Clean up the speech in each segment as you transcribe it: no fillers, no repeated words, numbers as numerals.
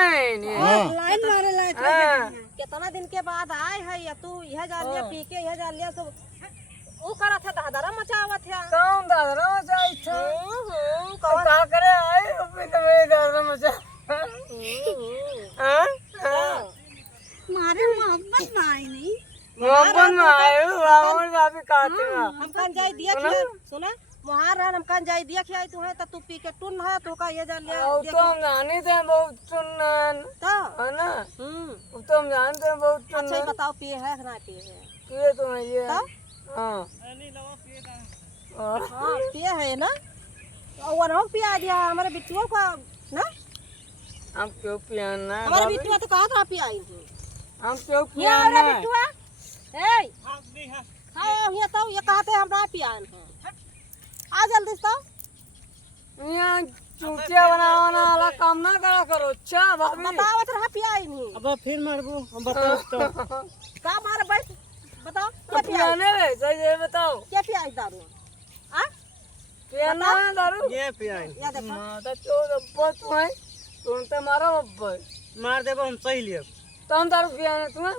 Line मारे लायक कितना दिन के बाद आए है या तू यह जान लिया पी के यह जान लिया सब वो करा था दादरा मचावत है कौन दादरा मचाई था कौन का करे आए अपने तो मेरे दादरा मचा मारे मोहब्बत में आई नहीं मोहब्बत में आए रावण बाबी काटे ना हम कान जाई दिया कि सुना मोहार रहन हम कान जाई दिया कि तू है तो तू पी के टुन है तो का ये जान लिया और तो हम जाने थे बहुत सुनन तो है ना वो तो हम जानते हैं बहुत अच्छा सुनन बताओ पिए है कि ना पिए है पिए तो है ये तो हाँ हाँ पिए है ना और हम पिया दिया हमारे बिट्टुओं का ना हम क्यों पियाना है हमारे भाभी? बिट्टुआ तो कहा था पिया आई थी हम क्यों ये पियाना हमारे है बिट्टुआ ए हाँ ये तो ये कहते हैं हमरा पिया है आ जल्दी तो यहाँ चूतिया बनाना वाला काम ना करा करो अच्छा भाभी बताओ रहा पिया आई नहीं अब फिर मारबो हम बताओ तो का मार बैठ बताओ क्या पिया पियाने में सही ये बताओ क्या पिया दारू आ पियाना है दारू ये पियाई या देखो माता चोद अब्बा तू है तुम तो मारो अब्बा मार देबो हम सही लियो तो हम दारू पियाने तुम्हें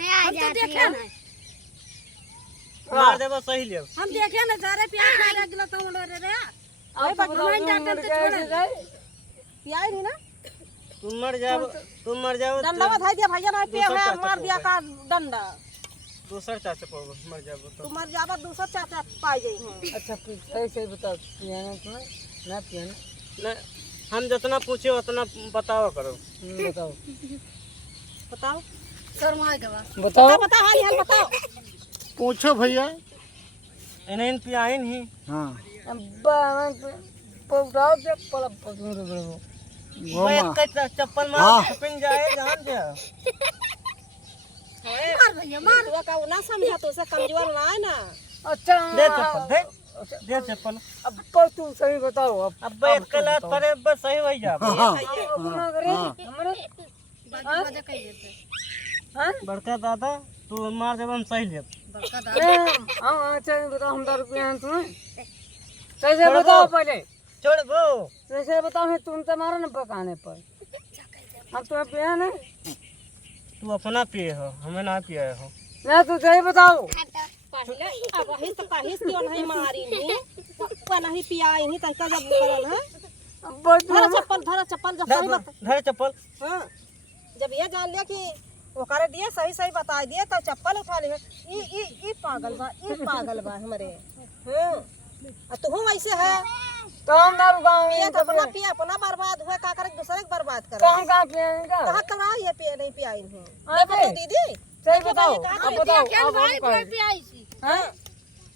हम तो देखे ना मार देबो सही लियो हम देखे ना सारे प्याज खा लगे तो उड़ रे अब तो भगवान डांटल तो छोड़ पिया ही नहीं ना तुम मर जाओ डंडा बधा दिया भैया ना पिया है मार दिया का डंडा दूसर चाचा पाओ मर जाओ तो तू मर जाबा दूसरा चाचा पाई जाई है अच्छा सही सही बताओ पियाना तुम्हें ना पियाना नहीं हम जितना पूछे उतना बताओ करो बताओ बताओ शर्मा के बा बताओ बता हाल हाल बताओ पूछो भैया इन्हें पियाई नहीं हाँ अब्बा मैं पौधाओ से पलप पकड़ रहे चप्पल मार छपिन जाए जान दे मार भैया मार तू का ना समझा तो से कमजोर ना है ना अच्छा दे चप्पल दे चप्पल अब्बा तुम सही बताओ अब एक कलात परे बस सही हो जा अपना करे हमारे बाजा कह देते हाँ बड़का दादा तू मार देबो हम सही लियो बड़का दादा हाँ अच्छा बताओ हम दारू पिया तुम्हें सही से बताओ पहले छोड़ वो सही बताओ है तुम तो मारो ना पकाने पर हम तुम्हें पिया नहीं तू अपना पिए हो हमें ना पिए हो ना तू सही बताओ पहले अब ही तो कहीं क्यों नहीं मारी नहीं को नहीं पियाई नहीं तक जब करल है अब्बा धरा चप्पल जब सही बता धर चप्पल हां जब ये जान लिया कि वो करे दिए सही सही बता दिए तो चप्पल उठा ले ई पागल बा हमरे हां तू वैसे है तो हम दारू गाँव पिए तो अपना पिए अपना बर्बाद हुए का करे दूसरे के बर्बाद करे तो हम कहाँ पिएंगे का कहा कहा ये पिए नहीं पियाई हूं हाँ देखो तो दीदी सही बताओ अब बताओ अब भाई हम कोई कहें पियाई सी हां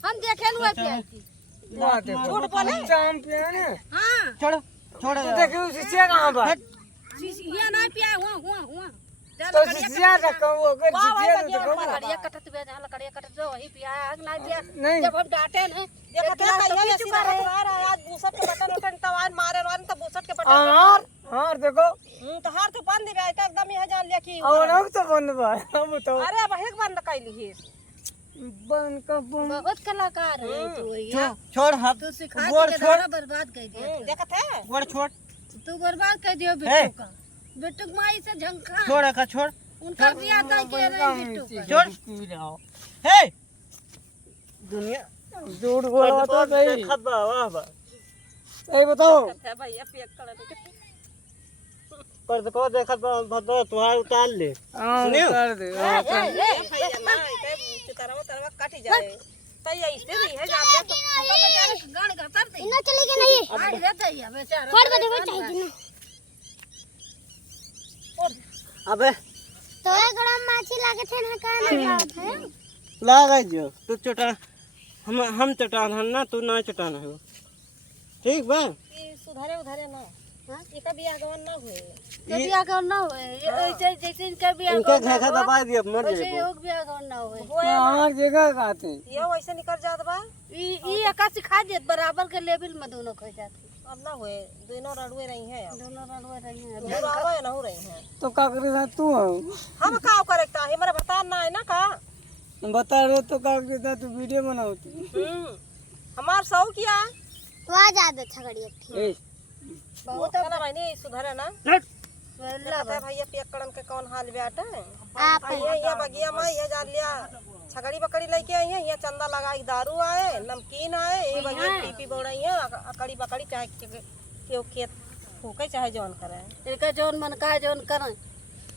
हम देखे न वो पियाई सी बात है झूठ बोले हम पिए ना हां छोड़ छोड़ तो देखियो शिष्या कहाँ पर ये ना पिया हुआ तो शिष्या रखो वो अगर शिष्या तो देखो लकड़िया कटत बे जहां लकड़िया कटत जो वही पिया आग ना दिया नहीं जब हम डांटे न देखो तो कहिया ऐसी बात रहा आज बूसट के बटन उठन तवान मारे वान तो बूसट के बटन हार देखो तो हार तो बंद है तो एकदम यह जान लिया कि और अब तो बंद बा अब तो अरे अब एक बंद कैली है बंद का बंद बहुत कलाकार है तू या छोड़ हाथ तू सिखा गोड़ के छोड़ दादा बर्बाद कर दिया देखत है गोड़ छोड़ तू बर्बाद कर दियो बिट्टू का बिट्टू माई से झंखा छोड़ का छोड़ उनका बियाह तय किया नहीं बिट्टू का छोड़ हे दुनिया झूठ बोला तो सही खबा वाह वाह सही बताओ है भैया पेट कर कर देखो देखत भद्र तुहार उतार ले हाँ सुनियो? उतार दे हाँ, उतार दे। भैया ना इते तरवा कट जाए तो ये ऐसे रही है जान लिया तो बेचारे गाड़ घटर दे इनो चलेगी नहीं आज रहता है बेचारा फोड़ दे बेटा इनो अबे तोरा गड़ा माछी लागे थे ना का लगा है लागा जो तू चटा हम चटान हन ना तू ना चटान है ठीक बा ये सुधारे उधारे ना हां इका बियाह गवन ना हुए बियाह का ना होए ऐसे जैसे इनका बियाह इनका घेखा दबा दिया मर वैसे जाए योग बियाह का ना होए हमार जगह कहते ये वैसे निकल जात बा ई एका सिखा देत बराबर के लेवल में दोनों खो जाती अब ना हुए दोनों रड़ुए रही हैं अब दोनों रड़वा रही हैं दोनों रड़ुए ना हो रही हैं तो का करे तू हम का करेक्ट है हमारे बता ना है ना का बता रहे तो का करे तू वीडियो बनाओ तू हमार सौ किया आवाज आ दे छगड़ी ए बहुत ना बहनी सुधारे ना भैया पियक्कड़न के कौन हाल बाटे आप ये बगिया में ये जान लिया छगड़ी बकड़ी लेके आई है ये चंदा लगाई दारू आए नमकीन आए ये बगिया पीपी बोड़ाई है अकड़ी बकड़ी चाहे केहू खेत फूके चाहे जौन करे इनका जौन मन का जौन करें